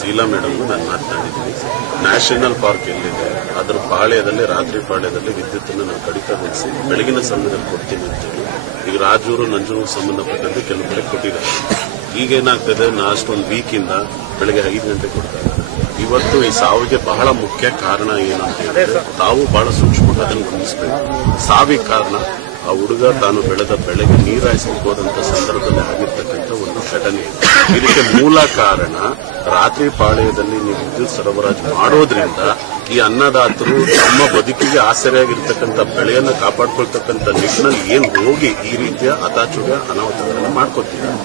Sheila madam ನಾನು ಮಾತನಾಡಿದ್ದೀನಿ. National park ಎಲ್ಲಿದೆ ಅದರ ಪಾಳ್ಯದಲ್ಲಿ, ರಾತ್ರಿ ಪಾಳ್ಯದಲ್ಲಿ ವಿದ್ಯುತ್ತನ್ನು ನಾವು ಕಡಿತಗೊಳಿಸಿ ಬೆಳಗಿನ ಸಮಯದಲ್ಲಿ ಕೊಡ್ತೀನಿ ಅಂತೇಳಿ ಈಗ ರಾಜೂರು ನಂಜನೂರು ಸಂಬಂಧಪಟ್ಟಂತೆ ಕೆಲವು ಕಡೆ ಕೊಟ್ಟಿದ್ದಾರೆ. ಈಗೇನಾಗ್ತದೆ, ಲಾಸ್ಟ್ ಒಂದು ವೀಕಿಂದ ಬೆಳಗ್ಗೆ 5 ಗಂಟೆ ಕೊಡ್ತಾ ಇದ್ದಾರೆ. ಇವತ್ತು ಈ ಸಾವಿಗೆ ಬಹಳ ಮುಖ್ಯ ಕಾರಣ ಏನು ಅಂತ ಹೇಳಿದ್ರೆ, ತಾವು ಬಹಳ ಸೂಕ್ಷ್ಮವಾಗಿ ಅದನ್ನು ಗಮನಿಸಬೇಕು. ಸಾವಿಗೆ ಕಾರಣ ಆ ಹುಡುಗ ತಾನು ಬೆಳೆದ ಬೆಳೆಗೆ ನೀರಾಯಿಸಲಿಕ್ಕೆ ಹೋದಂತ ಸಂದರ್ಭದಲ್ಲಿ ಆಗಿರ್ತಕ್ಕಂಥ ಒಂದು ಘಟನೆ. ಇದಕ್ಕೆ ಮೂಲ ಕಾರಣ ರಾತ್ರಿ ಪಾಳ್ಯದಲ್ಲಿ ನೀವು ವಿದ್ಯುತ್ ಸರಬರಾಜು ಮಾಡೋದ್ರಿಂದ ಈ ಅನ್ನದಾತರು ತಮ್ಮ ಬದುಕಿಗೆ ಆಸರೆಯಾಗಿರ್ತಕ್ಕಂಥ ಬೆಳೆಯನ್ನು ಕಾಪಾಡ್ಕೊಳ್ತಕ್ಕಂಥ ನಿಟ್ಟಿನಲ್ಲಿ ಏನು ಹೋಗಿ ಈ ರೀತಿಯ ಅತಾಚುರ್ಯ ಅನಾಹುತಗಳನ್ನು ಮಾಡ್ಕೊತಿದ್ದಾರೆ.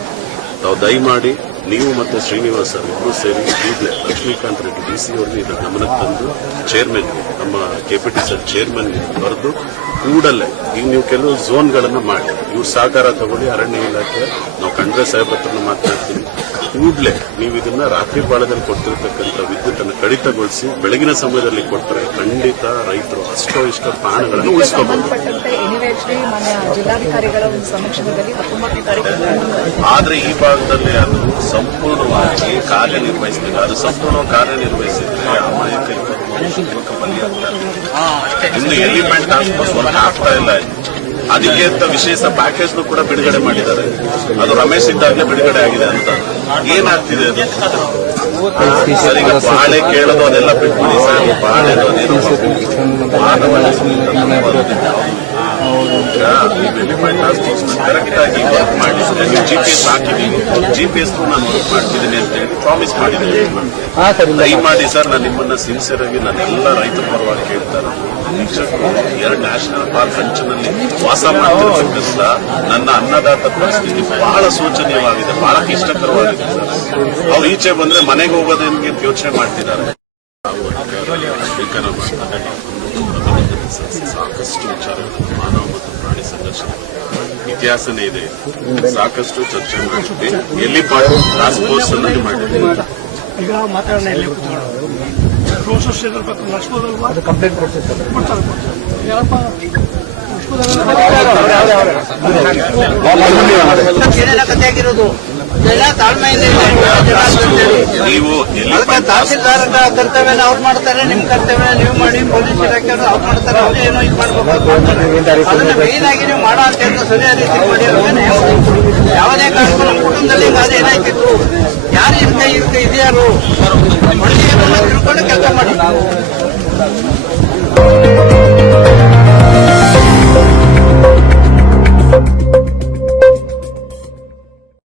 ತಾವು ದಯಮಾಡಿ ನೀವು ಮತ್ತು ಶ್ರೀನಿವಾಸ್ ಸರ್ ಇಬ್ಬರು ಸೇರಿ ಈಗಲೇ ಲಕ್ಷ್ಮೀಕಾಂತ್ ರೆಡ್ಡಿ ಡಿಸಿ ಅವರಿಗೆ ಇದರ ಗಮನಕ್ಕೆ ತಂದು ಚೇರ್ಮನ್ಗೆ, ನಮ್ಮ ಕೆಪಿಟಿ ಸರ್ ಚೇರ್ಮನ್ಗೆ ಬರೆದು ಕೂಡಲೇ ಈಗ ನೀವು ಕೆಲವು ಝೋನ್ಗಳನ್ನು ಮಾಡಿ ಇವ್ರು ಸಹಕಾರ ತಗೊಳ್ಳಿ. ಅರಣ್ಯ ಇಲಾಖೆ ನಾವು ಕಂಡ್ರೆ ಸಾಹೇಬ್ ಹತ್ರನ ಮಾತನಾಡ್ತೀವಿ. ಕೂಡಲೇ ನೀವು ಇದನ್ನ ರಾತ್ರಿ ಪಾಳದಲ್ಲಿ ಕೊಟ್ಟಿರತಕ್ಕಂಥ ವಿದ್ಯುತ್ತನ್ನು ಕಡಿತಗೊಳಿಸಿ ಬೆಳಗಿನ ಸಮಯದಲ್ಲಿ ಕೊಟ್ಟರೆ ಖಂಡಿತ ರೈತರು ಅಷ್ಟೋ ಇಷ್ಟ ಪ್ರಾಣಗಳನ್ನು ಉಳಿಸ್ಕೋಬಹುದು. ಆದ್ರೆ ಈ ಭಾಗದಲ್ಲಿ ಅದು ಸಂಪೂರ್ಣವಾಗಿ ಕಾರ್ಯನಿರ್ವಹಿಸಲಿಲ್ಲ. ಅದು ಸಂಪೂರ್ಣವಾಗಿ ಕಾರ್ಯನಿರ್ವಹಿಸಿದ್ರೆ ಅಮಾಯಕ ಯುವಕ ಬಲಿಯಾಗ್ತಾರೆ. ಇನ್ನು ಎಲಿಮೆಂಟ್ ವರ್ಕ್ ಆಗ್ತಾ ಇಲ್ಲ. ಅದಕ್ಕೆ ಅಂತ ವಿಶೇಷ ಪ್ಯಾಕೇಜ್ ಕೂಡ ಬಿಡುಗಡೆ ಮಾಡಿದ್ದಾರೆ. ಅದು ರಮೇಶ್ ಇದ್ದಾಗಲೇ ಬಿಡುಗಡೆ ಆಗಿದೆ ಅಂತ. ಏನಾಗ್ತಿದೆ ಅದು ಸರ್? ಈಗ ಬಾಳೆ ಕೇಳೋದು ಅದೆಲ್ಲ ಬಿಟ್ಬಿಡಿ ಸರ್. ಬಾಳೆ ಕರೆಕ್ಟ್ ಆಗಿ ವರ್ಕ್ ಮಾಡಿದ್ರೆ ನೀವು GPS ಹಾಕಿದ್ದೀನಿ, GPS ನಾನು ವರ್ಕ್ ಮಾಡ್ತಿದ್ದೀನಿ ಅಂತ ಹೇಳಿ ಪ್ರಾಮಿಸ್ ಮಾಡಿದ್ದೀನಿ. ದಯಮಾಡಿ ಸರ್, ನಾನು ನಿಮ್ಮನ್ನ ಸಿನ್ಸಿಯರ್ ಆಗಿ ನಾನೆಲ್ಲ ರೈತರ ಪರವಾಗಿ ಕೇಳ್ತಾರೆ. ಎರಡು ನ್ಯಾಷನಲ್ ಪಾರ್ಕ್ ಅಂಚಿನಲ್ಲಿ ವಾಸ ಮಾಡ್ತಿರೋದ್ರಿಂದ ನನ್ನ ಅನ್ನದಾತ ಪರಿಸ್ಥಿತಿ ಬಹಳ ಶೋಚನೀಯವಾಗಿದೆ, ಬಹಳ ಕ್ಲಿಷ್ಟಕರವಾಗಿದೆ ಸರ್. ಅವ್ರು ಈಚೆ ಬಂದ್ರೆ ಮನೆಗೆ ಹೋಗೋದಕ್ಕೆ ಯೋಚನೆ ಮಾಡ್ತಿದ್ದಾರೆ. ಸ್ವೀಕಾರ ಮಾಡಿದಾಗ ಸಾಕಷ್ಟು ವಿಚಾರಗಳು ಮಾನವ ಮತ್ತು ಪ್ರಾಣಿ ಸಂಘರ್ಷ ಇತಿಹಾಸನೇ ಇದೆ. ಸಾಕಷ್ಟು ಚರ್ಚೆ ಮಾಡಿದ್ವಿ. ಎಲ್ಲಿ ಟಾಸ್ಕ್ ಫೋರ್ಸ್ ಅನ್ನು ಮಾಡಿದ್ವಿ. ಈಗ ಮಾತಾಡೋಣ, ಎಲ್ಲಿ ಪ್ರೋಸೆಸ್ ನಡೆಸ್ಬೋದಲ್ವಾ? ಅದು ಕಂಪ್ಲೇಂಟ್ ಕೊಡ್ತಾರೆ. ಯಾರಪ್ಪ ಕಥೆಯಾಗಿರೋದು ಎಲ್ಲ ತಾಳ್ಮೆಯಿಂದ ತಹಸೀಲ್ದಾರ್ ಕರ್ತವ್ಯನ ಅವ್ರು ಮಾಡ್ತಾರೆ, ನಿಮ್ ಕರ್ತವ್ಯ ನೀವು ಮಾಡಿ, ಪೊಲೀಸ್ ಇಲಾಖೆ ಅವ್ರು ಮಾಡ್ತಾರೆ. ಅವ್ರು ಏನೋ ಇದು ಮಾಡ್ಬೇಕು. ಅದನ್ನ ಮೇನ್ ಆಗಿ ನೀವು ಮಾಡೋ ಅಂತ ಸರಿಯಾದ ರೀತಿ ಮಾಡಿ. ಯಾವುದೇ ಕಾರಣಕ್ಕೂ ನಮ್ಮ ಕುಟುಂಬದಲ್ಲಿ ಈಗ ಅದೇನಾಯ್ತಿತ್ತು, ಯಾರು ಇದೆಯಾರು ತಿಳ್ಕೊಂಡು ಕೆಲಸ ಮಾಡಿ.